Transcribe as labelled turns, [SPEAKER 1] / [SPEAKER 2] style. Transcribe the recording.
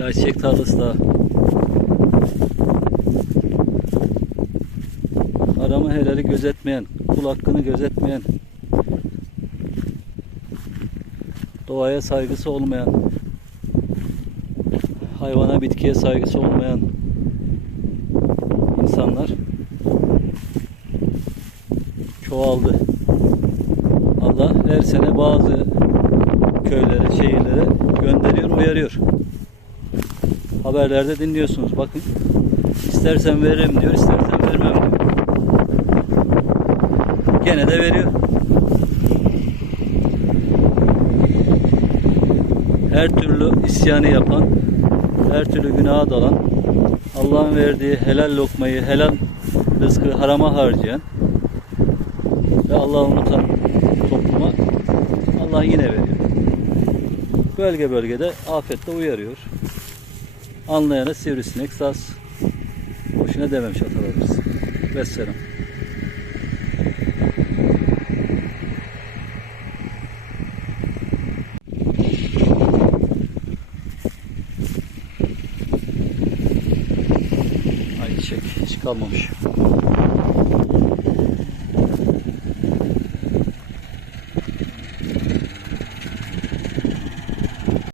[SPEAKER 1] Bir ayçiçek tarlası daha. Arama helali gözetmeyen, kul hakkını gözetmeyen, doğaya saygısı olmayan, hayvana bitkiye saygısı olmayan insanlar çoğaldı. Allah her sene bazı köylere, şehirlere gönderiyor, uyarıyor. Haberlerde dinliyorsunuz. Bakın. İstersen veririm diyor, istersen vermem diyor. Gene de veriyor. Her türlü isyanı yapan, her türlü günaha dalan, Allah'ın verdiği helal lokmayı, helal rızkı harama harcayan ve Allah'ı unutan topluma Allah yine veriyor. Bölge bölgede afette uyarıyor. Anlayana sivrisinek saz. Boşuna dememiş atalarımız. Vesselam. Ay çiçek hiç kalmamış.